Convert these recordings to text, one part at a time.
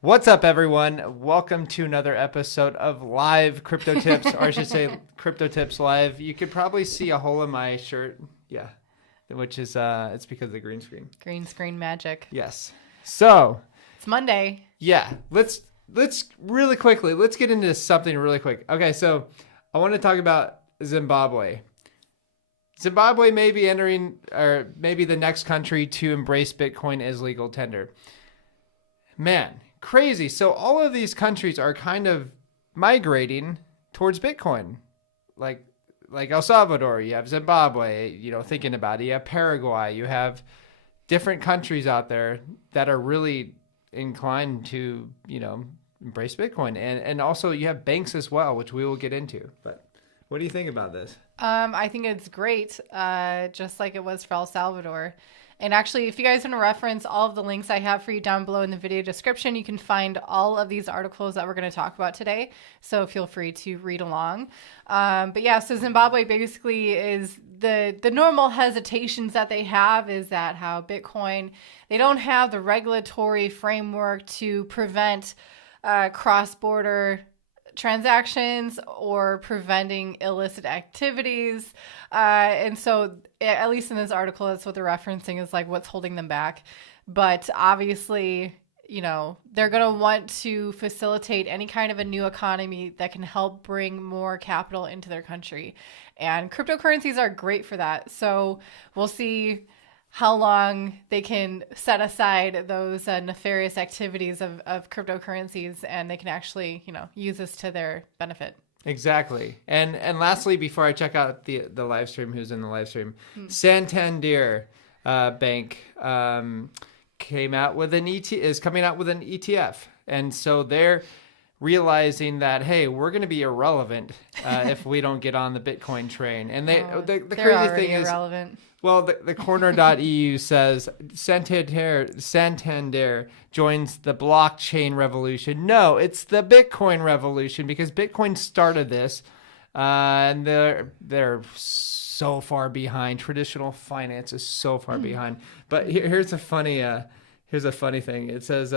What's up, everyone? Welcome to another episode of Live Crypto Tips, or I should say Crypto Tips Live. You could probably see a hole in my shirt. Yeah, which is, it's because of the green screen. Green screen magic. Yes. So. It's Monday. Yeah. Let's really quickly, let's get into something really quick. Okay, so I want to talk about Zimbabwe. Zimbabwe may be entering, or maybe the next country to embrace Bitcoin as legal tender. Man. Crazy. So all of these countries are kind of migrating towards Bitcoin. Like El Salvador, you have Zimbabwe, thinking about it. You have Paraguay, you have different countries out there that are really inclined to, embrace Bitcoin. And also you have banks as well, which we will get into. But what do you think about this? I think it's great, just like it was for El Salvador. And actually, if you guys want to reference all of the links I have for you down below in the video description, you can find all of these articles that we're going to talk about today. So feel free to read along. But yeah, so Zimbabwe basically is the normal hesitations that they have is that how Bitcoin, they don't have the regulatory framework to prevent cross-border transactions or preventing illicit activities. And so at least in this article, that's what they're referencing is like what's holding them back. But obviously, they're going to want to facilitate any kind of a new economy that can help bring more capital into their country. And cryptocurrencies are great for that. So we'll see how long they can set aside those nefarious activities of cryptocurrencies, and they can actually, use this to their benefit. Exactly. And lastly, before I check out the live stream, who's in the live stream, Santander Bank came out with is coming out with an ETF, and so they're realizing that, hey, we're going to be irrelevant if we don't get on the Bitcoin train. And the crazy thing is irrelevant. Well, the corner.eu says Santander joins the blockchain revolution. No, it's the Bitcoin revolution because Bitcoin started this, and they're so far behind. Traditional finance is so far behind. But here's a funny thing. It says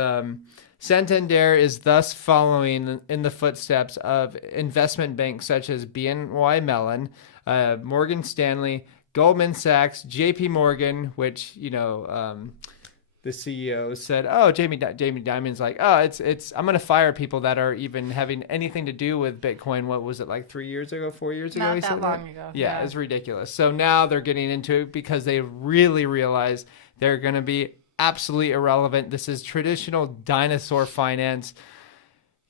Santander is thus following in the footsteps of investment banks such as BNY Mellon, Morgan Stanley, Goldman Sachs, JP Morgan, which, the CEO said, oh, Jamie Dimon's like, oh, it's I'm going to fire people that are even having anything to do with Bitcoin. What was it, like 4 years ago? Not that long ago. Yeah, it's ridiculous. So now they're getting into it because they really realize they're going to be absolutely irrelevant. This is traditional dinosaur finance.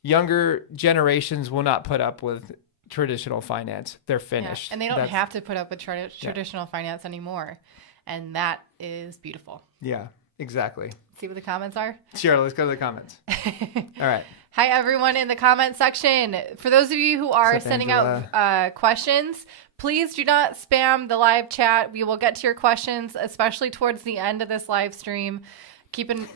Younger generations will not put up with traditional finance. They're finished. Yeah, and they don't have to put up with traditional finance anymore. And that is beautiful. Yeah, exactly. See what the comments are? Sure, let's go to the comments. All right. Hi, everyone in the comment section. For those of you who are sending out questions, please do not spam the live chat. We will get to your questions, especially towards the end of this live stream.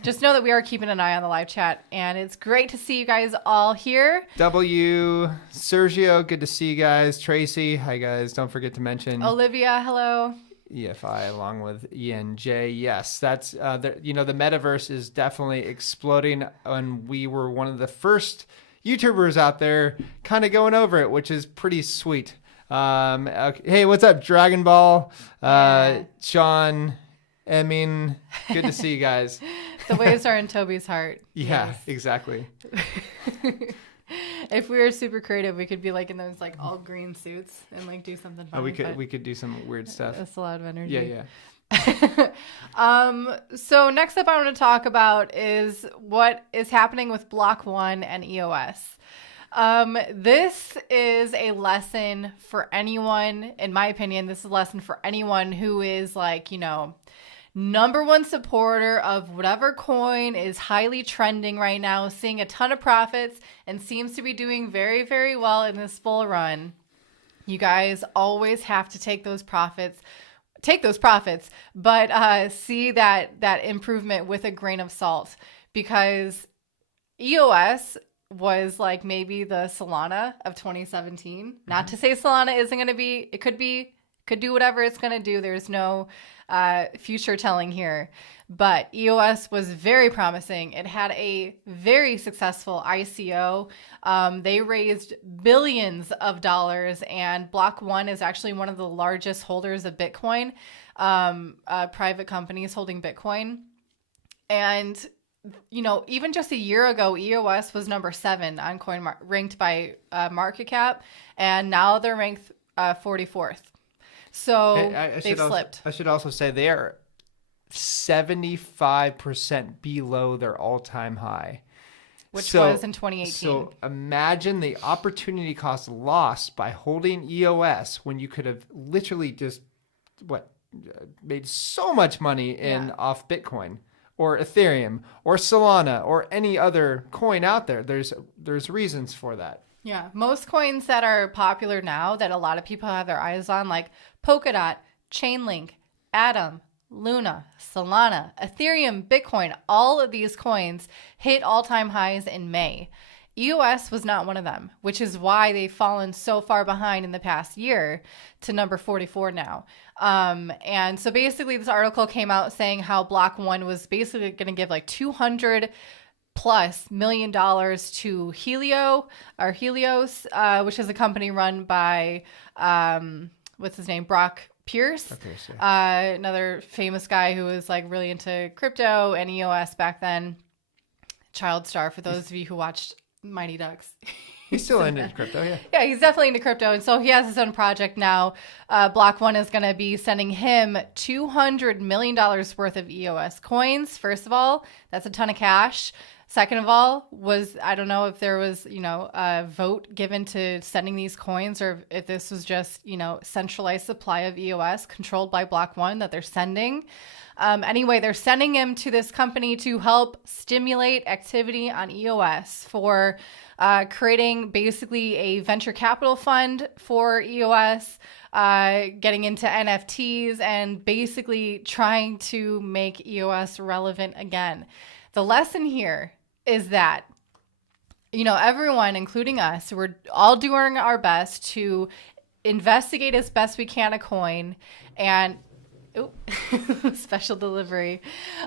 Just know that we are keeping an eye on the live chat, and it's great to see you guys all here. Sergio, good to see you guys. Tracy, hi guys. Don't forget to mention Olivia, hello. EFI along with ENJ. Yes, that's the Metaverse is definitely exploding, and we were one of the first YouTubers out there kind of going over it, which is pretty sweet. Okay. Hey, what's up, Dragon Ball? Sean. Good to see you guys. The waves are in Toby's heart. Yeah, yes. Exactly. If we were super creative, we could be like in those like all green suits and like do something fun. We could do some weird stuff. That's a lot of energy. Yeah. So next up I want to talk about is what is happening with Block.one and EOS. This is a lesson for anyone, in my opinion, this is a lesson for anyone who is like, number one supporter of whatever coin is highly trending right now, seeing a ton of profits and seems to be doing very, very well in this bull run. You guys always have to take those profits, but see that improvement with a grain of salt, because EOS was like maybe the Solana of 2017. Not to say Solana isn't going to be, it could be Could do whatever it's going to do. There's no future telling here. But EOS was very promising. It had a very successful ICO. They raised billions of dollars, and Block.one is actually one of the largest holders of Bitcoin, private companies holding Bitcoin. And, you know, even just a year ago, EOS was number 7 on ranked by market cap, and now they're ranked 44th. So they've slipped. I should also say they are 75% below their all-time high. Which was in 2018. So imagine the opportunity cost lost by holding EOS when you could have literally just, made so much money off Bitcoin or Ethereum or Solana or any other coin out there. There's reasons for that. Yeah, most coins that are popular now that a lot of people have their eyes on, like Polkadot, Chainlink, Atom, Luna, Solana, Ethereum, Bitcoin, all of these coins hit all-time highs in May. EOS was not one of them, which is why they've fallen so far behind in the past year to number 44 now. And so basically this article came out saying how Block.one was basically going to give like $200+ million to Helios, which is a company run by, what's his name? Brock Pierce, another famous guy who was like really into crypto and EOS back then. Child star for those of you who watched Mighty Ducks. He's still into crypto, yeah. Yeah, he's definitely into crypto. And so he has his own project now. Block.one is going to be sending him $200 million worth of EOS coins. First of all, that's a ton of cash. Second of all, I don't know if there was, a vote given to sending these coins, or if this was just, centralized supply of EOS controlled by Block.one that they're sending. Anyway, they're sending him to this company to help stimulate activity on EOS for creating basically a venture capital fund for EOS, getting into NFTs, and basically trying to make EOS relevant again. The lesson here is that, everyone, including us, we're all doing our best to investigate as best we can a coin and special delivery.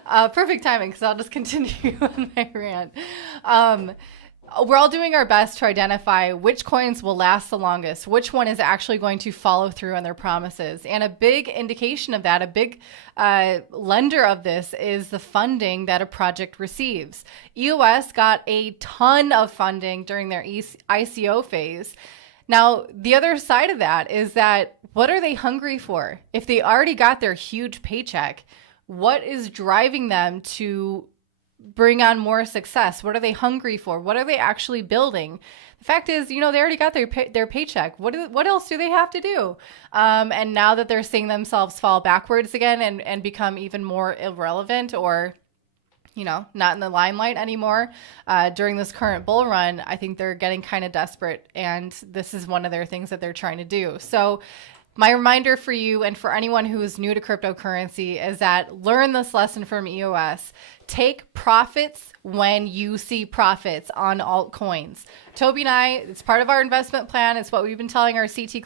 Perfect timing, because I'll just continue on my rant. We're all doing our best to identify which coins will last the longest, which one is actually going to follow through on their promises. And a big indication of that, a big lender of this, is the funding that a project receives. EOS got a ton of funding during their ICO phase. Now, the other side of that is that, what are they hungry for? If they already got their huge paycheck, what is driving them to bring on more success? What are they hungry for? What are they actually building? The fact is, they already got their paycheck. What else do they have to do? And now that they're seeing themselves fall backwards again and become even more irrelevant, or not in the limelight anymore during this current bull run, I think they're getting kind of desperate, and this is one of their things that they're trying to do. So my reminder for you and for anyone who is new to cryptocurrency is that learn this lesson from EOS. Take profits when you see profits on altcoins. Toby and I, it's part of our investment plan. It's what we've been telling our CT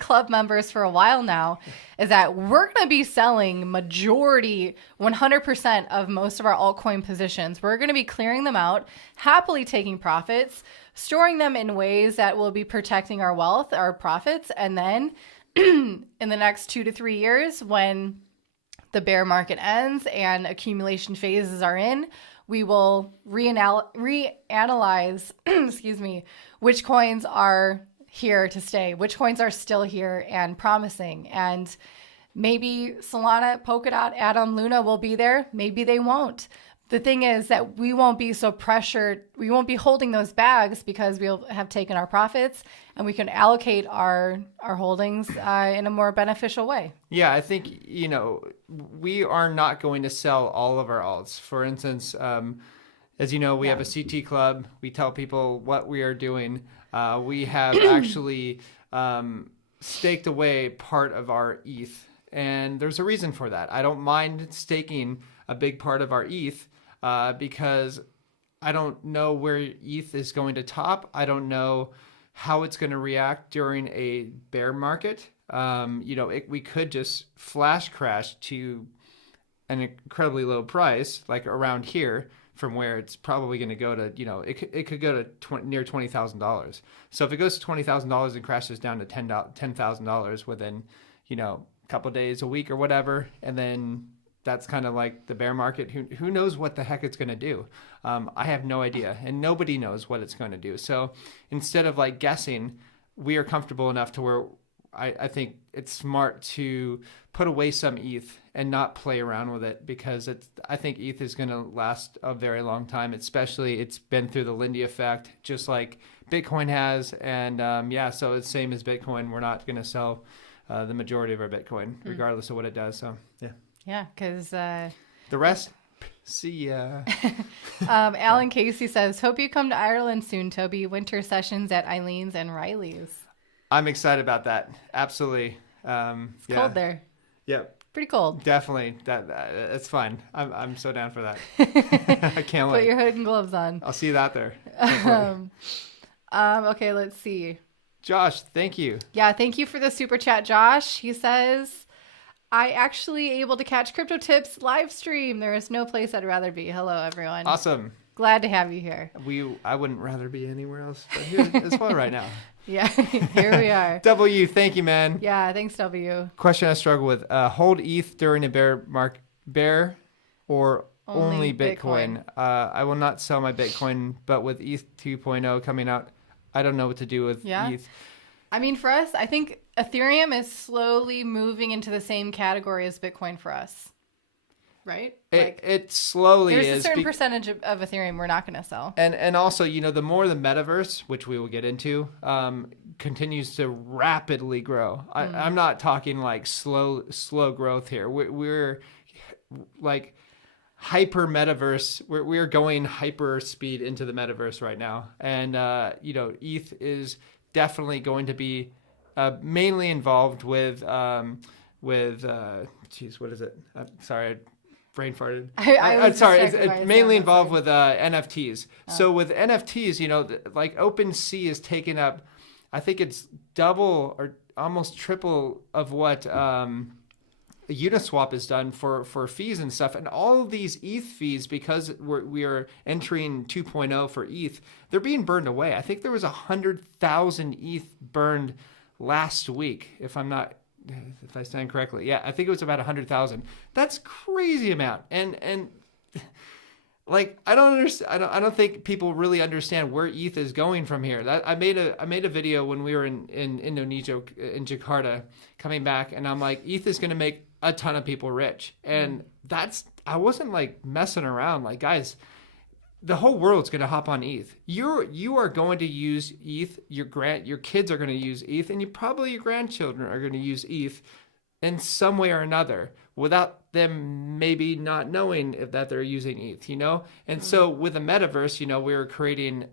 Club members for a while now, is that we're going to be selling majority, 100% of most of our altcoin positions. We're going to be clearing them out, happily taking profits, storing them in ways that will be protecting our wealth, our profits. And then in the next 2 to 3 years, when the bear market ends and accumulation phases are in, we will reanalyze, which coins are here to stay, which coins are still here and promising. And maybe Solana, Polkadot, Atom, Luna will be there. Maybe they won't. The thing is that we won't be so pressured. We won't be holding those bags because we'll have taken our profits, and we can allocate our holdings in a more beneficial way. Yeah, I think, we are not going to sell all of our alts. For instance, as you know, we have a CT Club. We tell people what we are doing. We have actually staked away part of our ETH, and there's a reason for that. I don't mind staking a big part of our ETH because I don't know where ETH is going to top. I don't know how it's going to react during a bear market. we could just flash crash to an incredibly low price, like around here, from where it's probably going to go to, it could go to near $20,000. So if it goes to $20,000 and crashes down to $10,000 within, a couple of days, a week or whatever, and then that's kind of like the bear market. Who knows what the heck it's going to do? I have no idea, and nobody knows what it's going to do. So instead of like guessing, we are comfortable enough to where I think it's smart to put away some ETH and not play around with it, because I think ETH is going to last a very long time. Especially it's been through the Lindy effect, just like Bitcoin has. And so it's same as Bitcoin. We're not going to sell the majority of our Bitcoin, regardless of what it does. So yeah. Yeah, because the rest, see ya. Alan Casey says, hope you come to Ireland soon, Toby. Winter sessions at Eileen's and Riley's. I'm excited about that. Absolutely. It's cold there. Yep. Pretty cold. Definitely. That's fine. I'm so down for that. I can't wait. Put your hood and gloves on. I'll see you out there. Okay, let's see. Josh, thank you. Yeah, thank you for the super chat, Josh. He says, I actually able to catch Crypto Tips live stream. There is no place I'd rather be. Hello, everyone. Awesome. Glad to have you here. I wouldn't rather be anywhere else, but here it's fun right now. Yeah, here we are. W, thank you, man. Yeah, thanks, W. Question I struggle with: hold ETH during a bear or only Bitcoin? I will not sell my Bitcoin, but with ETH 2.0 coming out, I don't know what to do with ETH. I mean, for us, I think Ethereum is slowly moving into the same category as Bitcoin for us, right? It slowly is. There's a certain percentage of Ethereum we're not going to sell. And also, the more the Metaverse, which we will get into, continues to rapidly grow. I'm not talking like slow growth here. We're like hyper Metaverse. We're going hyper speed into the Metaverse right now. And, ETH is definitely going to be mainly involved with what is it? Sorry, I brain farted. I'm sorry. It's mainly involved with NFTs. Oh. So with NFTs, like OpenSea is taking up, I think it's double or almost triple of what Uniswap has done for fees and stuff. And all of these ETH fees, because we are entering 2.0 for ETH, they're being burned away. I think there was 100,000 ETH burned last week, if I stand correctly. Yeah, I think it was about 100,000. That's crazy amount. And like, I don't understand. I don't think people really understand where ETH is going from here. I made a video when we were in Indonesia, in Jakarta, coming back, and I'm like, ETH is going to make a ton of people rich. And I wasn't like messing around. Like, guys, the whole world's going to hop on ETH. You are going to use ETH. Your kids are going to use ETH, and probably your grandchildren are going to use ETH in some way or another, without them maybe not knowing that they're using ETH, And so with the Metaverse, we're creating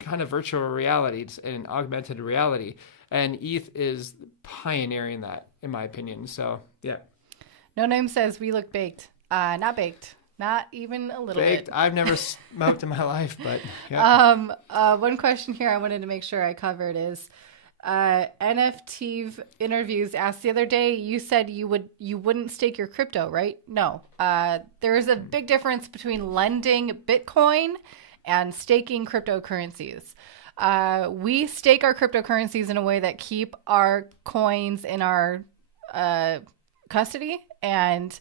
kind of virtual realities and augmented reality, and ETH is pioneering that, in my opinion. So, yeah. No Name says, we look baked. Not baked. Not even a little baked. bit. I've never smoked in my life, but yeah. One question here I wanted to make sure I covered is, NFT interviews asked the other day, you said you wouldn't stake your crypto, right? No. There is a big difference between lending Bitcoin and staking cryptocurrencies. We stake our cryptocurrencies in a way that keep our coins in our custody. And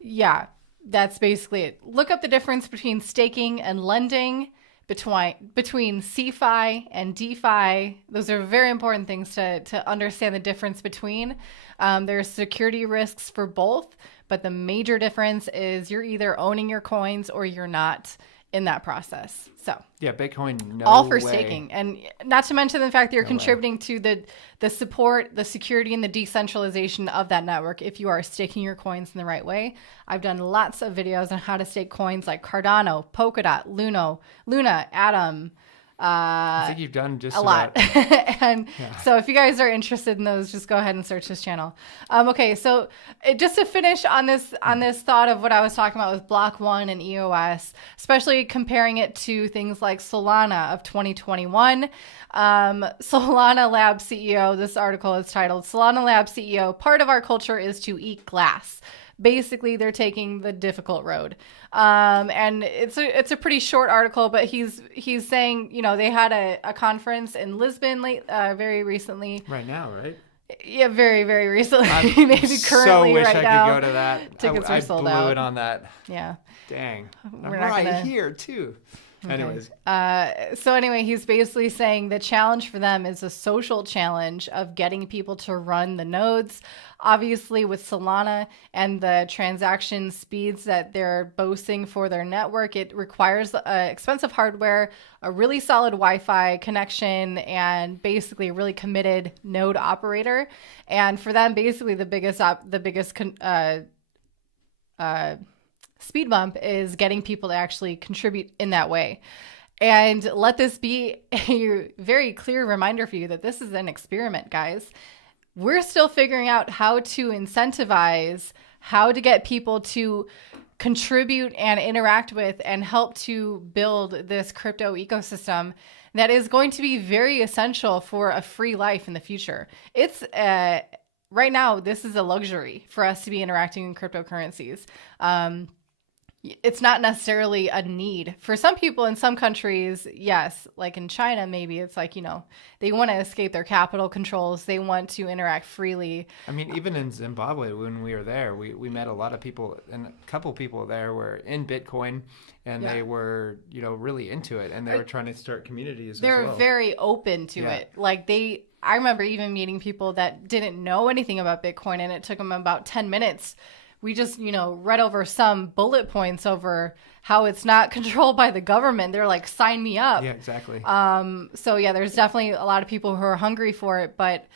yeah, that's basically it. Look up the difference between staking and lending, between CeFi and DeFi. Those are very important things to understand the difference between. There's security risks for both, but the major difference is you're either owning your coins or you're not in that process. So yeah, Bitcoin, all for staking, and not to mention the fact that you're contributing to the support, the security, and the decentralization of that network if you are staking your coins in the right way. I've done lots of videos on how to stake coins like Cardano, Polkadot, Luna, Atom, I think you've done just a lot. And so if you guys are interested in those, just go ahead and search his channel. Okay, so just to finish on this thought of what I was talking about with Block.one and EOS, especially comparing it to things like Solana of 2021. Solana Lab CEO, this article is titled Solana Lab CEO, part of our culture is to eat glass. Basically, they're taking the difficult road. And it's a pretty short article, but he's saying, you know, they had a conference in Lisbon very recently. Right now, right? Yeah, very, very recently. I Maybe currently so wish right I now. could go to that. Tickets are sold I out. blew it on that. Yeah. Dang. We're I'm not right gonna... here, too. Okay. Anyways. So anyway, he's basically saying the challenge for them is a social challenge of getting people to run the nodes. Obviously, with Solana and the transaction speeds that they're boasting for their network, it requires expensive hardware, a really solid Wi-Fi connection, and basically a really committed node operator. And for them, basically the biggest speed bump is getting people to actually contribute in that way. And let this be a very clear reminder for you that this is an experiment, guys. We're still figuring out how to incentivize, how to get people to contribute and interact with and help to build this crypto ecosystem that is going to be very essential for a free life in the future. It's right now, this is a luxury for us to be interacting in cryptocurrencies. It's not necessarily a need. For some people in some countries, yes, like in China, maybe it's like, you know, they want to escape their capital controls. They want to interact freely. I mean, even in Zimbabwe, when we were there, we met a lot of people, and a couple people there were in Bitcoin, and they were, you know, really into it, and they were trying to start communities as well. They're very open to it. Like I remember even meeting people that didn't know anything about Bitcoin, and it took them about 10 minutes. We just, you know, read over some bullet points over how it's not controlled by the government. They're like, sign me up. Yeah, exactly. So yeah, there's definitely a lot of people who are hungry for it, but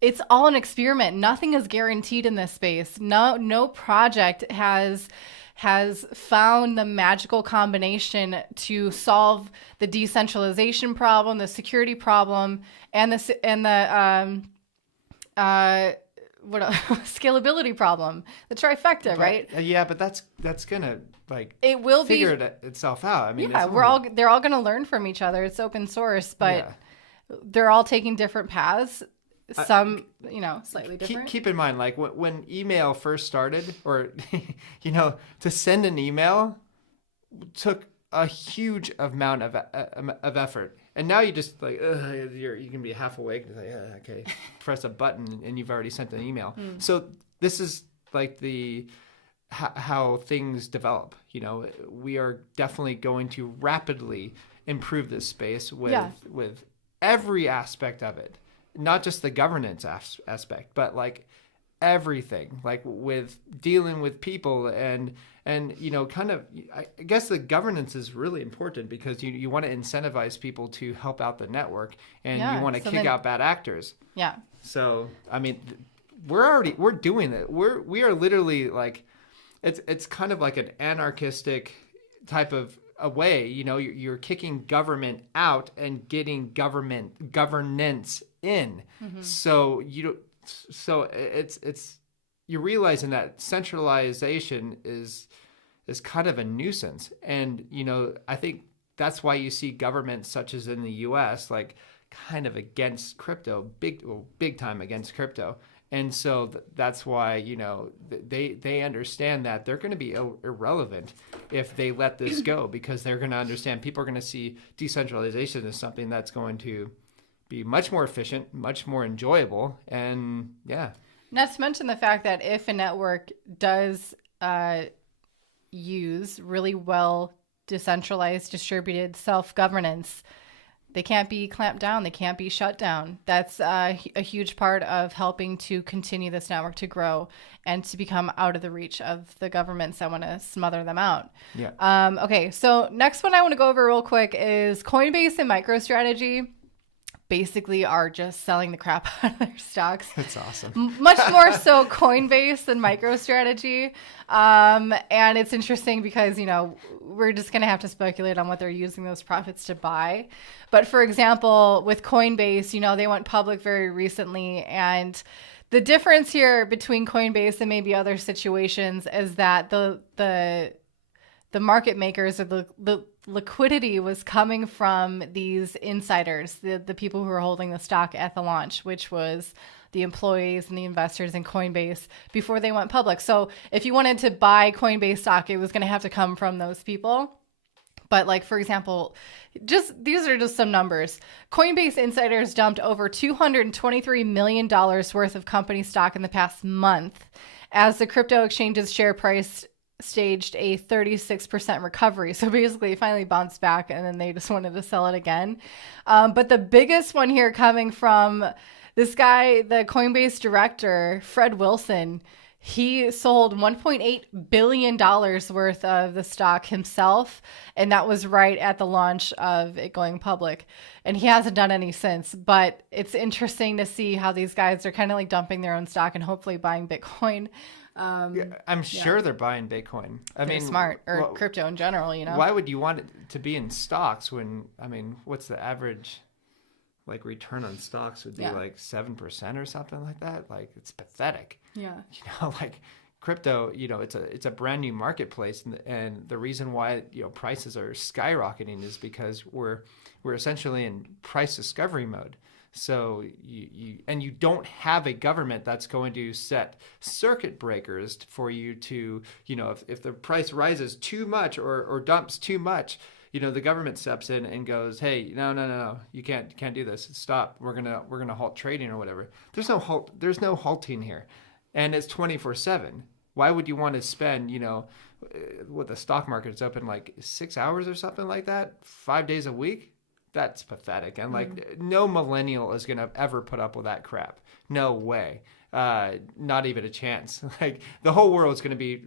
it's all an experiment. Nothing is guaranteed in this space. No project has found the magical combination to solve the decentralization problem, the security problem, and the scalability problem, the trifecta, right? Yeah, but that's gonna like it will figure itself out. I mean, yeah, they're all gonna learn from each other. It's open source, but they're all taking different paths. Some, you know, slightly different. Keep in mind, like when email first started, or you know, to send an email took a huge amount of effort. And now you just like, you can be half awake and say, okay, press a button and you've already sent an email. So this is like how things develop. You know, we are definitely going to rapidly improve this space with every aspect of it, not just the governance aspect, but like everything, like with dealing with people and you know, kind of, I guess the governance is really important because you want to incentivize people to help out the network, and you want to kick out bad actors. Yeah. So, I mean, we're doing it. We are literally like, it's kind of like an anarchistic type of a way, you know, you're kicking government out and getting governance in. So it's you're realizing that centralization is kind of a nuisance. And, you know, I think that's why you see governments such as in the US, like kind of against crypto, big time against crypto. And so that's why, you know, they understand that they're going to be irrelevant if they let this go, because they're going to understand people are going to see decentralization as something that's going to be much more efficient, much more enjoyable. And not to mention the fact that if a network does use really well decentralized, distributed self-governance, they can't be clamped down. They can't be shut down. That's a huge part of helping to continue this network to grow and to become out of the reach of the governments that want to smother them out. Okay, so next one I want to go over real quick is Coinbase and MicroStrategy. basically are just selling the crap out of their stocks. That's awesome. Much more so Coinbase than MicroStrategy. And it's interesting because, we're just going to have to speculate on what they're using those profits to buy. But for example, with Coinbase, they went public very recently, and the difference here between Coinbase and maybe other situations is that the market makers, or the liquidity, was coming from these insiders, the people who were holding the stock at the launch, which was the employees and the investors in Coinbase before they went public. So if you wanted to buy Coinbase stock, it was going to have to come from those people. But like, for example, these are just some numbers. Coinbase insiders dumped over $223 million worth of company stock in the past month as the crypto exchange's share price staged a 36% recovery. So basically it finally bounced back, and then they just wanted to sell it again. But the biggest one here coming from this guy, the Coinbase director, Fred Wilson. He sold $1.8 billion worth of the stock himself, and that was right at the launch of it going public. And he hasn't done any since, but it's interesting to see how these guys are kind of like dumping their own stock and hopefully buying Bitcoin. I'm sure they're buying Bitcoin. They're smart, or crypto in general, Why would you want it to be in stocks when, what's the average like return on stocks would be like 7% or something like that? Like, it's pathetic. Yeah. Like crypto, it's a brand new marketplace, and the reason why prices are skyrocketing is because we're essentially in price discovery mode. So you don't have a government that's going to set circuit breakers for you to, if the price rises too much or dumps too much, the government steps in and goes, hey, no, you can't do this. Stop. We're gonna halt trading or whatever. There's no halting here, and it's 24/7. Why would you want to spend, with the stock market is open like 6 hours or something like that, 5 days a week? That's pathetic. And like, no millennial is gonna ever put up with that crap. No way. Not even a chance. Like, the whole world's gonna be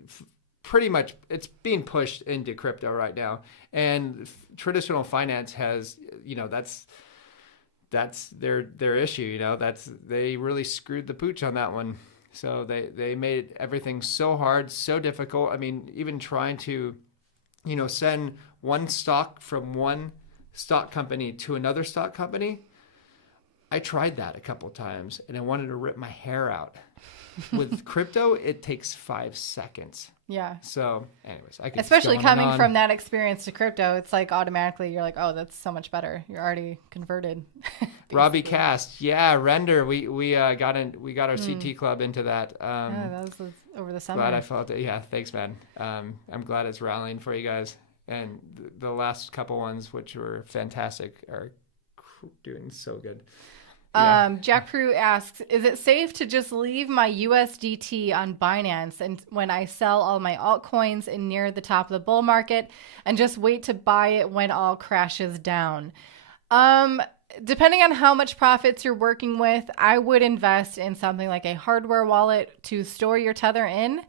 pretty much, it's being pushed into crypto right now, and traditional finance has, that's their issue. They really screwed the pooch on that one. So they made everything so hard, so difficult. Even trying to, send one stock from one stock company to another stock company. I tried that a couple times, and I wanted to rip my hair out. With crypto, it takes 5 seconds. Yeah. So, anyways, I could especially coming from that experience to crypto, it's like automatically you're like, oh, that's so much better. You're already converted. Robbie Cast, Render. We got our CT club into that. That was over the summer. Glad I felt it. Yeah, thanks, man. I'm glad it's rallying for you guys. And the last couple ones, which were fantastic, are doing so good. Yeah. Jack Prue asks, is it safe to just leave my USDT on Binance and when I sell all my altcoins in near the top of the bull market and just wait to buy it when all crashes down? Depending on how much profits you're working with, I would invest in something like a hardware wallet to store your Tether in.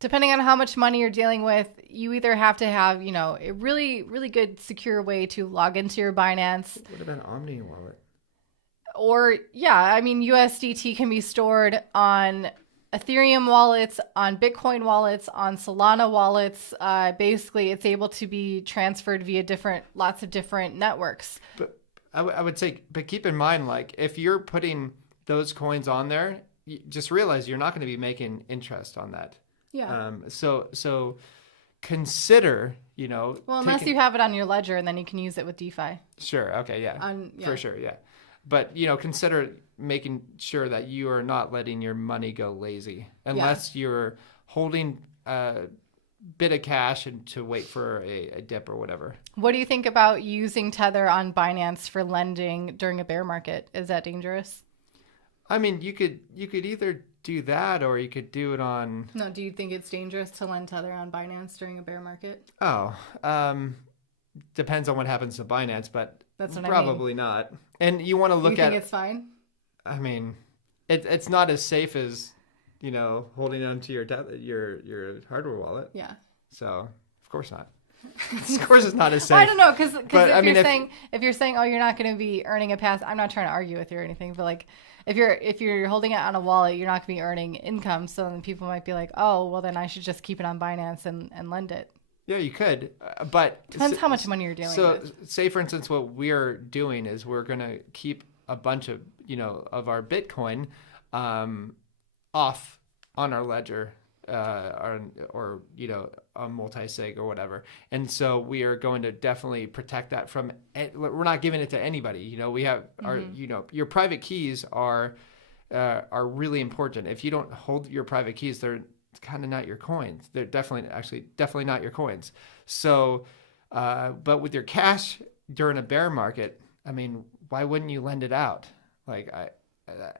Depending on how much money you're dealing with, you either have to have, a really, really good secure way to log into your Binance. What about Omni wallet? Or, USDT can be stored on Ethereum wallets, on Bitcoin wallets, on Solana wallets. Basically, it's able to be transferred via lots of different networks. But I would say, but keep in mind, like, if you're putting those coins on there, just realize you're not going to be making interest on that. Yeah. So consider, well, unless you have it on your ledger and then you can use it with DeFi. Sure. Okay. Yeah. For sure. Yeah. But, consider making sure that you are not letting your money go lazy unless you're holding a bit of cash and to wait for a dip or whatever. What do you think about using Tether on Binance for lending during a bear market? Is that dangerous? You could either do that or you could do it on... No, do you think it's dangerous to lend Tether on Binance during a bear market? Oh, depends on what happens to Binance, but that's what probably not. And you want to look at... You think it's fine? It's not as safe as, holding on to your hardware wallet. Yeah. So, of course not. Of course, it's not as safe. I don't know, because if you're saying, oh, you're not going to be earning a pass, I'm not trying to argue with you or anything, but like if you're holding it on a wallet, you're not going to be earning income. So then people might be like, oh, well, then I should just keep it on Binance and lend it. Yeah, you could, but depends how much money you're dealing with. So, say for instance, what we're doing is we're going to keep a bunch of of our Bitcoin off on our ledger, or on multi-sig or whatever, and so we are going to definitely protect that from. We're not giving it to anybody. We have our your private keys are really important. If you don't hold your private keys, they're kind of not your coins. They're definitely not your coins. So, but with your cash during a bear market, I mean, why wouldn't you lend it out? Like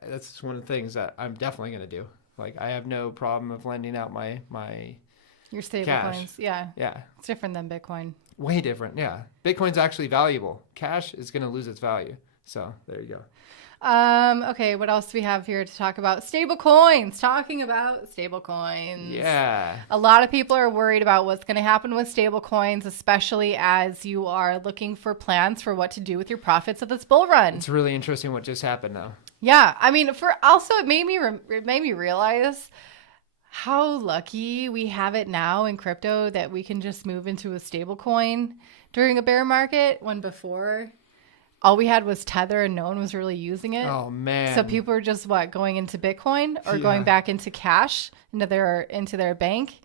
that's one of the things that I'm definitely going to do. Like I have no problem of lending out my your stable cash. coins. Yeah. Yeah. It's different than Bitcoin. Way different. Yeah. Bitcoin's actually valuable. Cash is going to lose its value. So there you go. Okay, what else do we have here to talk about? Stablecoins. Talking about stablecoins. Yeah. A lot of people are worried about what's going to happen with stablecoins, especially as you are looking for plans for what to do with your profits of this bull run. It's really interesting what just happened, though. Yeah, I mean, it made me realize how lucky we have it now in crypto that we can just move into a stablecoin during a bear market, when before all we had was Tether and no one was really using it. Oh man! So people are just going into Bitcoin or going back into cash into their bank.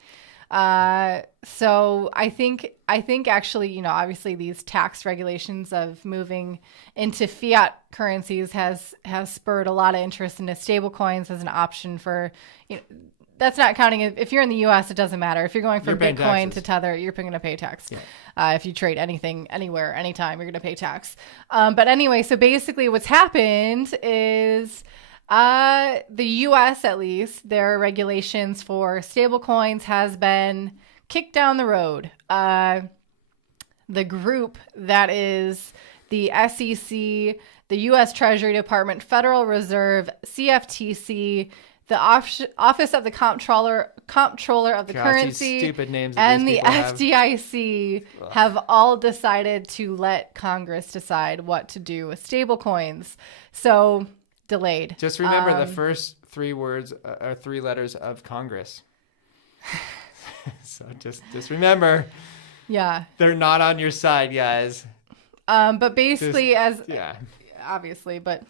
So I think actually, obviously these tax regulations of moving into fiat currencies has spurred a lot of interest into stable coins as an option for, that's not counting. If you're in the US, it doesn't matter. If you're going from Bitcoin to Tether, you're going to pay tax. Yeah. If you trade anything, anywhere, anytime, you're going to pay tax. But anyway, so basically what's happened is the US, at least, their regulations for stablecoins has been kicked down the road. The group that is the SEC, the US Treasury Department, Federal Reserve, CFTC, the Office of the Comptroller of the Currency, stupid names and the FDIC have all decided to let Congress decide what to do with stablecoins. So delayed. Just remember the first three words are three letters of Congress. So just remember. Yeah. They're not on your side, guys. But basically obviously, but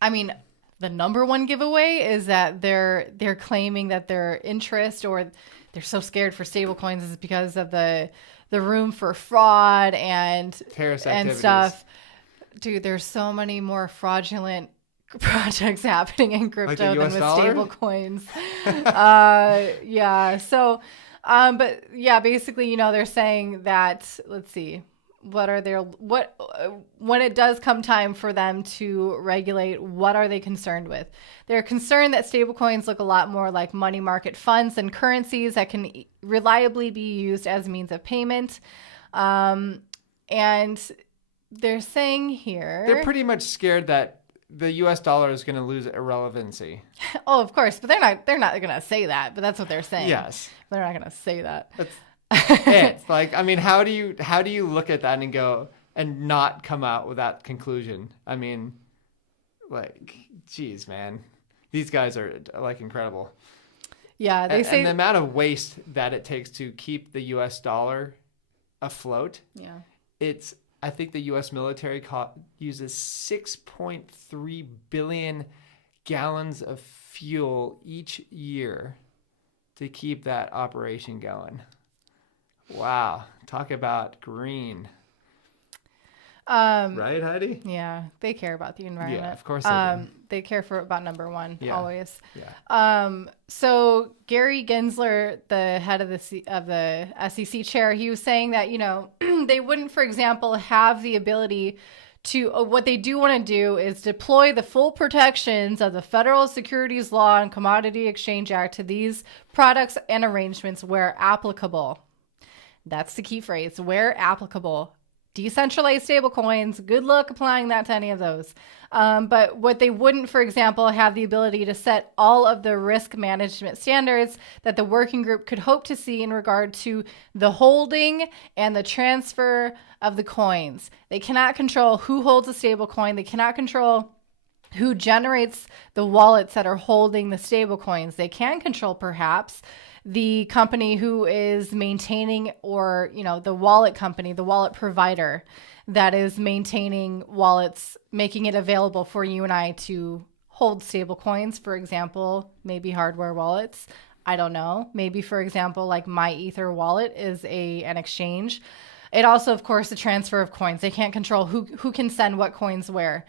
I mean, the number one giveaway is that they're claiming that their interest, or they're so scared for stablecoins, is because of the room for fraud and terrorist and stuff. Dude, there's so many more fraudulent projects happening in crypto than with stablecoins. Yeah. So, but yeah, basically, they're saying that, let's see. When it does come time for them to regulate, what are they concerned with? They're concerned that stablecoins look a lot more like money market funds than currencies that can reliably be used as a means of payment. And they're saying here, they're pretty much scared that the US dollar is going to lose irrelevancy. Oh, of course, but they're not going to say that, but that's what they're saying. Yes. They're not going to say that. It's like, I mean, how do you look at that and go and not come out with that conclusion? I mean, like, geez, man, these guys are like incredible. Yeah, they say, and the amount of waste that it takes to keep the US dollar afloat. Yeah, I think the U.S. military uses 6.3 billion gallons of fuel each year to keep that operation going. Wow. Talk about green. Right, Heidi? Yeah, they care about the environment. Yeah, of course they do. They care about number one, always. Yeah. So Gary Gensler, the head of the SEC chair, he was saying that, they wouldn't, for example, have the ability to, what they do want to do is deploy the full protections of the Federal Securities Law and Commodity Exchange Act to these products and arrangements where applicable. That's the key phrase, where applicable. decentralized stablecoins. Good luck applying that to any of those. But what they wouldn't, for example, have the ability to set all of the risk management standards that the working group could hope to see in regard to the holding and the transfer of the coins. They cannot control who holds a stablecoin. They cannot control who generates the wallets that are holding the stablecoins. They can control perhaps the company who is maintaining, or, the wallet company, the wallet provider that is maintaining wallets, making it available for you and I to hold stable coins, for example, maybe hardware wallets. I don't know. Maybe, for example, like my Ether wallet is an exchange. It also, of course, the transfer of coins. They can't control who can send what coins where,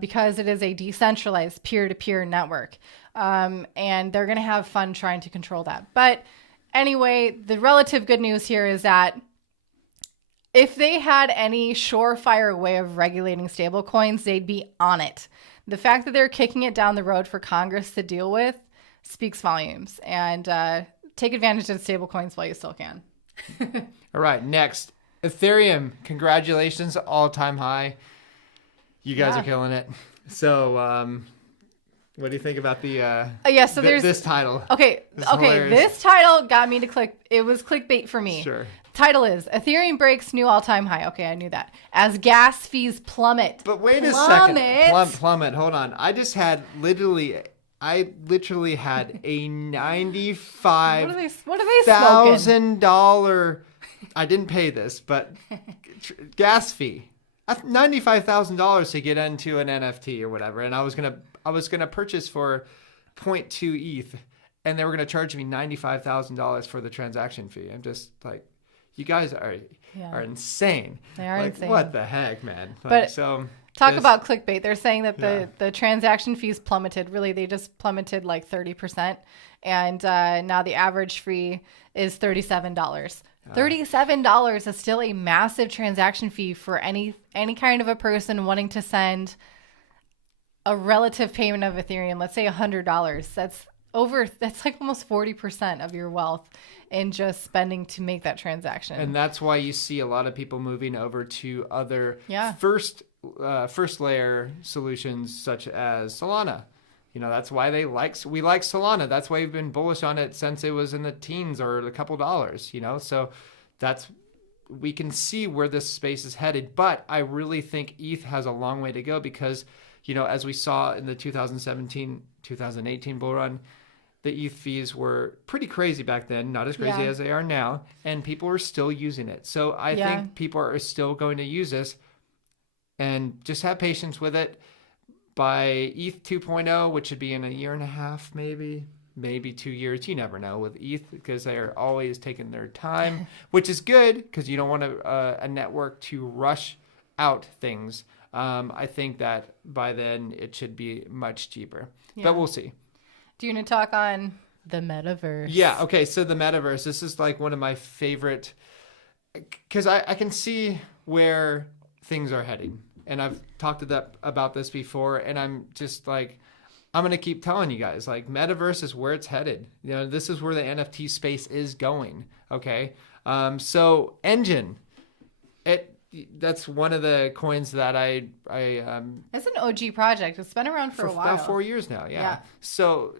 because it is a decentralized peer-to-peer network. And they're going to have fun trying to control that. But anyway, the relative good news here is that if they had any surefire way of regulating stablecoins, they'd be on it. The fact that they're kicking it down the road for Congress to deal with speaks volumes. And take advantage of stablecoins while you still can. All right, next. Ethereum, congratulations, all-time high. You guys are killing it. So, what do you think about there's this title? Okay, this title got me to click. It was clickbait for me. Sure. Title is Ethereum breaks new all-time high. Okay, I knew that. As gas fees plummet. But wait a second. Plummet. Hold on. I literally had a $95,000. I didn't pay this, but gas fee. $95,000 to get into an NFT or whatever, and I was gonna purchase for 0.2 ETH, and they were gonna charge me $95,000 for the transaction fee. I'm just like, you guys are insane. They are insane. What the heck, man? Talk about clickbait. They're saying that the transaction fees plummeted. Really, they just plummeted like 30%, and now the average fee is $37. $37 is still a massive transaction fee for any kind of a person wanting to send a relative payment of Ethereum. Let's say $100. That's like almost 40% of your wealth in just spending to make that transaction. And that's why you see a lot of people moving over to other first layer solutions such as Solana. That's why we like Solana. That's why we've been bullish on it since it was in the teens or a couple dollars, So we can see where this space is headed. But I really think ETH has a long way to go because, as we saw in the 2017, 2018 bull run, the ETH fees were pretty crazy back then, not as crazy as they are now, and people are still using it. So I think people are still going to use this, and just have patience with it. By ETH 2.0, which should be in a year and a half, maybe 2 years. You never know with ETH because they are always taking their time, which is good because you don't want a network to rush out things. I think that by then it should be much cheaper, but we'll see. Do you want to talk on the Metaverse? Yeah. Okay. So the Metaverse, this is like one of my favorite because I can see where things are heading. And I've talked about this before, and I'm just like, I'm going to keep telling you guys, like, Metaverse is where it's headed. This is where the NFT space is going, okay? So Engine, that's one of the coins that I it's an OG project. It's been around for a while. About 4 years now, yeah. So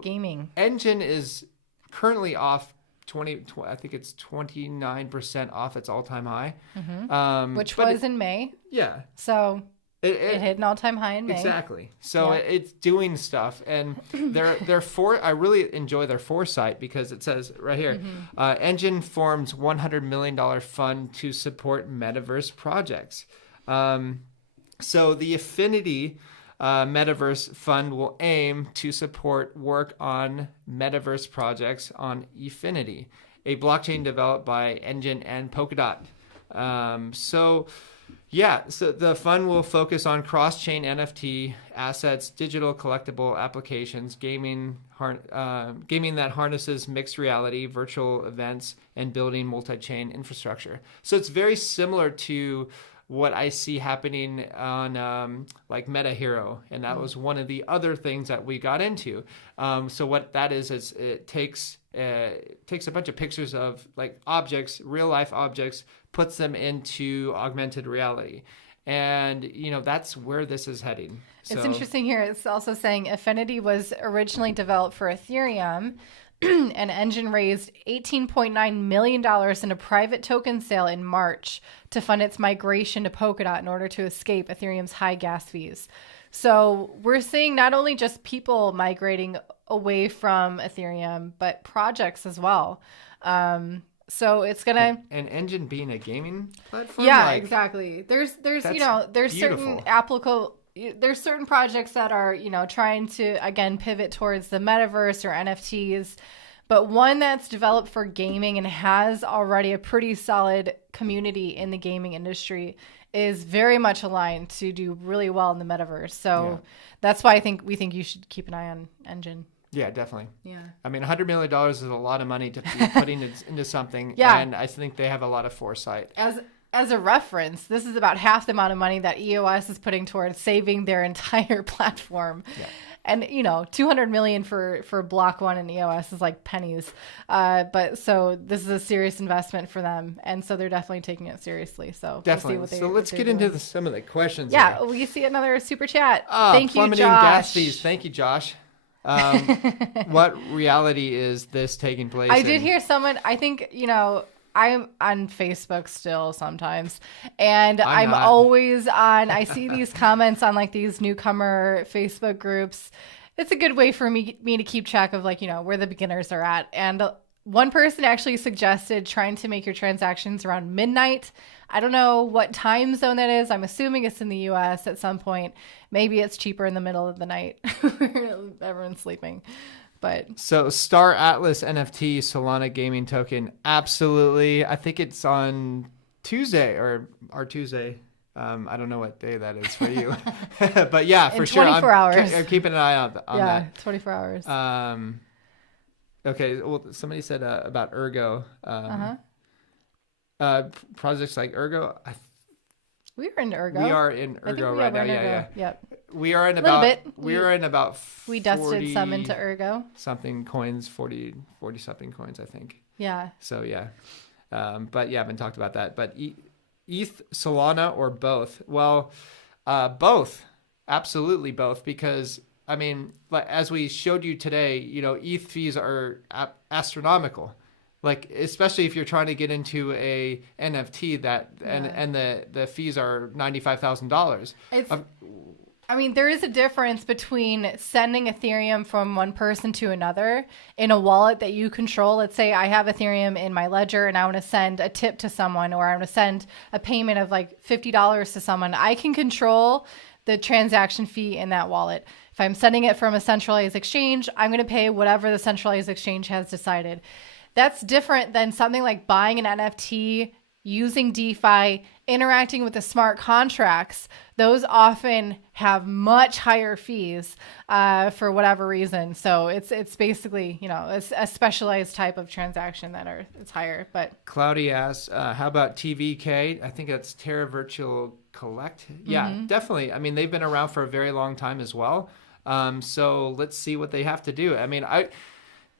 gaming. Engine is currently off I think it's 29% off its all-time high. Mm-hmm. Which was in May. Yeah. So it hit an all-time high in May. Exactly. So it's doing stuff. And I really enjoy their foresight because it says right here, Engine forms $100 million fund to support Metaverse projects. So the Affinity Metaverse Fund will aim to support work on Metaverse projects on Efinity, a blockchain developed by Engine and Polkadot. So the fund will focus on cross-chain NFT assets, digital collectible applications, gaming that harnesses mixed reality, virtual events, and building multi-chain infrastructure. So it's very similar to what I see happening on like Metahero, and that was one of the other things that we got into. So what that is it takes takes a bunch of pictures of like objects, real life objects, puts them into augmented reality. And, you know, that's where this is heading. It's interesting here. It's also saying Affinity was originally developed for Ethereum. An engine raised $18.9 million in a private token sale in March to fund its migration to Polkadot in order to escape Ethereum's high gas fees. So we're seeing not only just people migrating away from Ethereum, but projects as well. So it's gonna an engine being a gaming platform. Yeah, like, exactly. There's there's beautiful. there's certain projects that are, you know, trying to again pivot towards the metaverse or NFTs, but one that's developed for gaming and has already a pretty solid community in the gaming industry is very much aligned to do really well in the metaverse. So that's why we think you should keep an eye on Engine. Yeah, definitely. Yeah. I mean, $100 million is a lot of money to be putting into something. Yeah. And I think they have a lot of foresight. As a reference, this is about half the amount of money that EOS is putting towards saving their entire platform. Yeah. And, you know, $200 million for Block.one and EOS is like pennies. But so this is a serious investment for them. And so they're definitely taking it seriously. So definitely. We'll see so let's get into some of the questions. Yeah. Here. We see another super chat. Thank you, plummeting Josh. gas fees. Thank you, Josh. What reality is this taking place? I did hear someone, I think, you know, I'm on Facebook still sometimes, and I'm always on, I see these comments on like these newcomer Facebook groups. It's a good way for me to keep track of like, you know, where the beginners are at. And one person actually suggested trying to make your transactions around midnight. I don't know what time zone that is. I'm assuming it's in the US at some point. Maybe it's cheaper in the middle of the night where everyone's sleeping. But so Star Atlas NFT Solana gaming token, absolutely. I think it's on Tuesday or Tuesday. I don't know what day that is for you, but yeah, for sure. 24 hours. I'm keeping an eye on that. Yeah, 24 hours. Okay. Well, somebody said about Ergo. Projects like Ergo. We are in Ergo. We are in Ergo right now. Yeah. Yep. We are in about. We dusted some into Ergo. Something coins, 40 something coins, I think. Yeah. So yeah, but yeah, I haven't talked about that. But ETH, Solana, or both? Well, both, absolutely both, because I mean, as we showed you today, you know, ETH fees are astronomical. Like, especially if you're trying to get into a NFT and the fees are $95,000. I mean, there is a difference between sending Ethereum from one person to another in a wallet that you control. Let's say I have Ethereum in my ledger and I want to send a tip to someone, or I want to send a payment of like $50 to someone. I can control the transaction fee in that wallet. If I'm sending it from a centralized exchange, I'm going to pay whatever the centralized exchange has decided. That's different than something like buying an NFT, using DeFi, interacting with the smart contracts. Those often have much higher fees for whatever reason. So it's basically, you know, it's a specialized type of transaction it's higher. But Cloudy asks, how about TVK? I think that's Terra Virtual Collect. Yeah, definitely. I mean, they've been around for a very long time as well. So let's see what they have to do. I mean,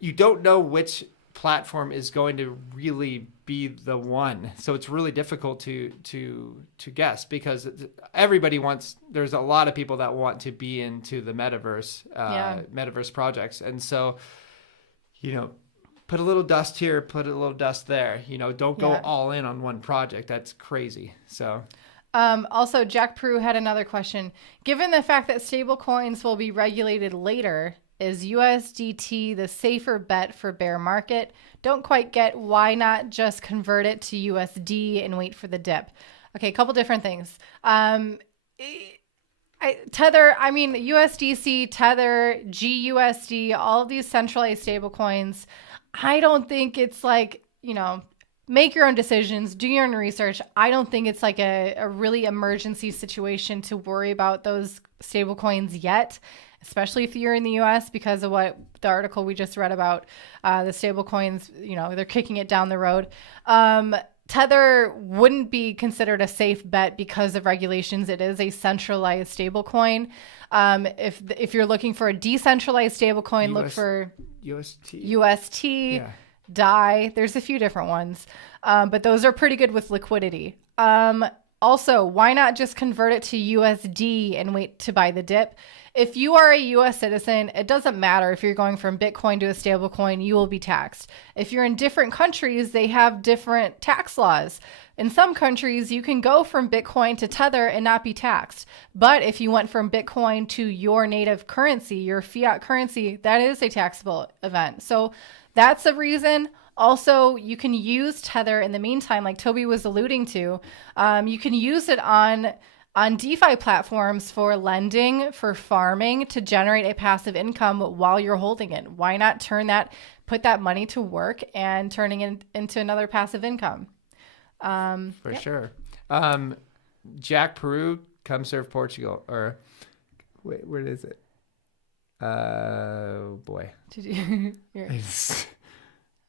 you don't know which platform is going to really be the one, so it's really difficult to guess, because there's a lot of people that want to be into the metaverse projects, and so, you know, put a little dust here, put a little dust there, you know, don't go all in on one project. That's crazy. So also, Jack Prue had another question. Given the fact that stablecoins will be regulated later, is USDT the safer bet for bear market? Don't quite get why not just convert it to USD and wait for the dip. Okay, a couple different things. Tether, I mean, USDC, Tether, GUSD, all of these centralized stablecoins, I don't think it's like, you know, make your own decisions, do your own research. I don't think it's like a really emergency situation to worry about those stablecoins yet, especially if you're in the US, because of what the article we just read about, the stable coins, you know, they're kicking it down the road. Tether wouldn't be considered a safe bet because of regulations. It is a centralized stablecoin. If you're looking for a decentralized stablecoin, look for UST, Yeah. DAI. There's a few different ones, but those are pretty good with liquidity. Also, why not just convert it to USD and wait to buy the dip? If you are a US citizen, it doesn't matter if you're going from Bitcoin to a stablecoin, you will be taxed. If you're in different countries, they have different tax laws. In some countries, you can go from Bitcoin to Tether and not be taxed. But if you went from Bitcoin to your native currency, your fiat currency, that is a taxable event. So that's a reason. Also, you can use Tether in the meantime, like Toby was alluding to. You can use it on DeFi platforms for lending, for farming, to generate a passive income while you're holding it. Why not put that money to work and turning it into another passive income? For sure. Jack Peru, come serve Portugal. Or wait, where is it? Oh boy. Did you?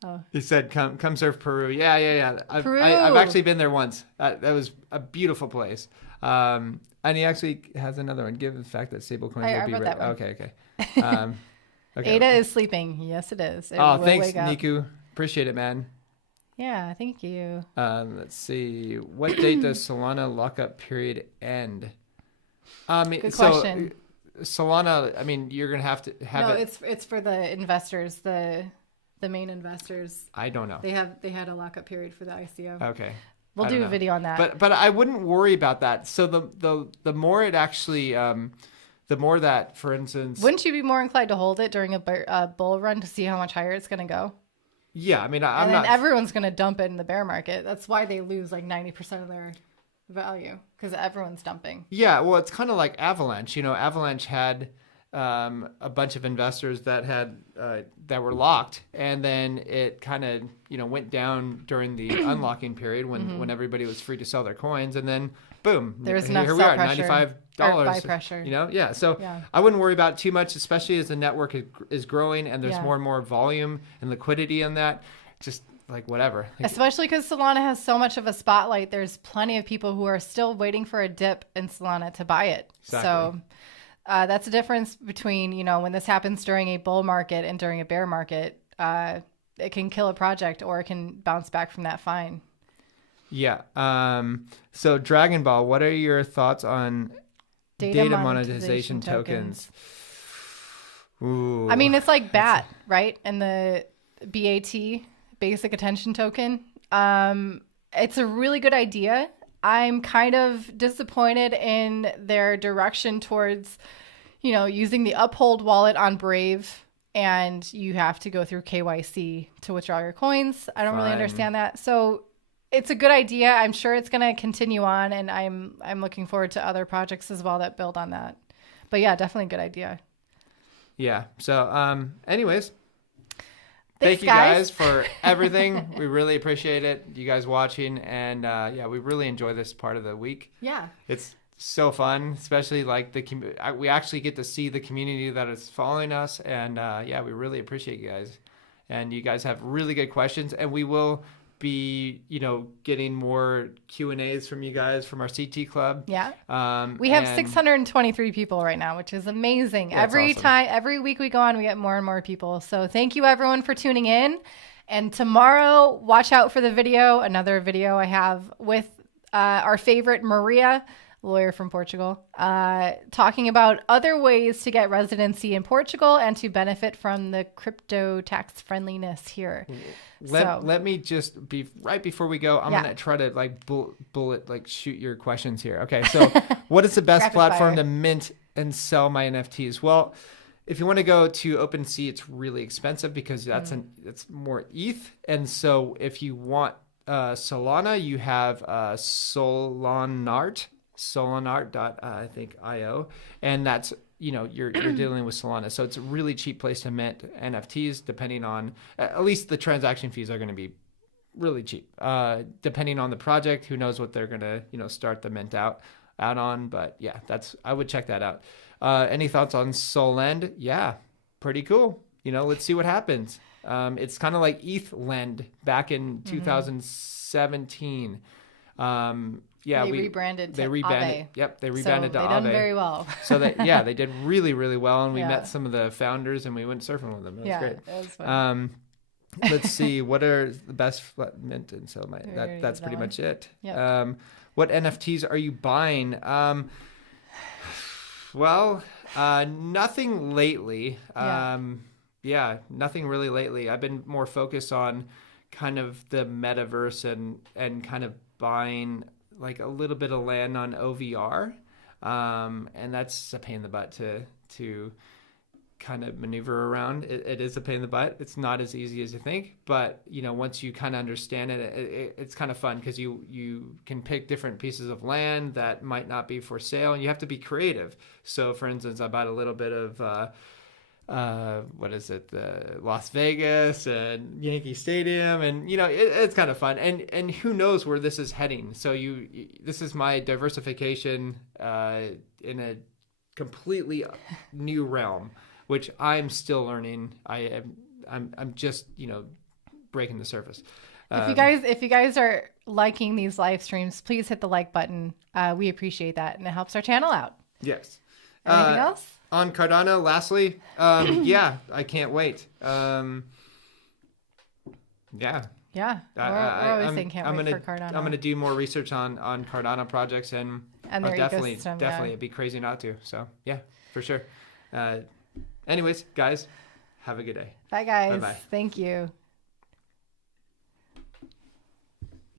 Oh. He said, "Come serve Peru." Yeah. Peru. I've actually been there once. That was a beautiful place. And he actually has another one. Given the fact that stablecoins will be that one. Okay. Okay. Ada is sleeping. Yes, it is. Thanks, Niku. Appreciate it, man. Yeah, thank you. Let's see. What date does Solana lockup period end? Good question. Solana. I mean, you're gonna have to have it. No, it's for the investors. The main investors. I don't know. They had a lockup period for the ICO. Okay. We'll do a video on that. But I wouldn't worry about that. So the more it actually the more that, for instance, wouldn't you be more inclined to hold it during a bull run to see how much higher it's going to go? Yeah, I mean, and then everyone's going to dump it in the bear market. That's why they lose like 90% of their value, because everyone's dumping. Yeah, well, it's kind of like Avalanche. Avalanche had a bunch of investors that had that were locked, and then it kind of went down during the unlocking period when everybody was free to sell their coins, and then boom, there's here we are, $95. Buy pressure. Yeah. So I wouldn't worry about it too much, especially as the network is growing and there's more and more volume and liquidity in that. Just like whatever. Especially because Solana has so much of a spotlight. There's plenty of people who are still waiting for a dip in Solana to buy it. Exactly. So that's the difference between, when this happens during a bull market and during a bear market. It can kill a project or it can bounce back from that fine. Yeah. So Dragon Ball, what are your thoughts on data monetization tokens? Ooh. I mean, it's like BAT, right? And the BAT, basic attention token. It's a really good idea. I'm kind of disappointed in their direction towards, using the Uphold wallet on Brave, and you have to go through KYC to withdraw your coins. I don't really understand that. So it's a good idea. I'm sure it's going to continue on, and I'm looking forward to other projects as well that build on that. But yeah, definitely a good idea. Yeah. So, anyways, thanks, thank you guys for everything. We really appreciate it. You guys watching, and we really enjoy this part of the week. Yeah. It's so fun, especially like we actually get to see the community that is following us, and we really appreciate you guys. And you guys have really good questions, and we will be getting more Q&As from you guys from our CT club. Yeah. We have 623 people right now, which is amazing. Every week we go on, we get more and more people. So thank you everyone for tuning in. And tomorrow, watch out for another video I have with our favorite Maria, lawyer from Portugal, talking about other ways to get residency in Portugal and to benefit from the crypto tax friendliness here. Let me just be right before we go. I'm gonna try to shoot your questions here. Okay, so what is the best platform to mint and sell my NFTs? Well, if you want to go to OpenSea, it's really expensive because it's more ETH. And so if you want Solana, you have Solanart. Solanart.io, and that's you're dealing with Solana, so it's a really cheap place to mint NFTs. Depending on at least the transaction fees are going to be really cheap. Depending on the project, who knows what they're going to start the mint out on, but yeah, I would check that out. Any thoughts on Solend? Yeah, pretty cool. Let's see what happens. It's kind of like ETH Lend back in 2017. Yeah, they rebranded. They to rebranded. AAVE. Yep, they rebranded to they AAVE. done very well. So they did really, really well, and we Yeah. met some of the founders, and we went surfing with them. It was Yeah, great. it was fun. Let's see, what are the best mint, and so that's pretty much it. Yep. What NFTs are you buying? Well, nothing lately. Nothing really lately. I've been more focused on kind of the metaverse and kind of buying like a little bit of land on OVR. And that's a pain in the butt to kind of maneuver around. It is a pain in the butt. It's not as easy as you think, but once you kind of understand it's kind of fun because you can pick different pieces of land that might not be for sale, and you have to be creative. So for instance, I bought a little bit of Las Vegas and Yankee Stadium, and it's kind of fun, and who knows where this is heading. So this is my diversification in a completely new realm, which I'm still learning. I'm just breaking the surface. If you guys are liking these live streams, please hit the like button. We appreciate that, and it helps our channel out. Yes. Anything else? On Cardano, lastly, I can't wait. Yeah. We're always saying can't wait for Cardano. I'm going to do more research on Cardano projects, and their definitely, ecosystem, it'd be crazy not to. So yeah, for sure. Anyways, guys, have a good day. Bye, guys. Bye-bye. Thank you.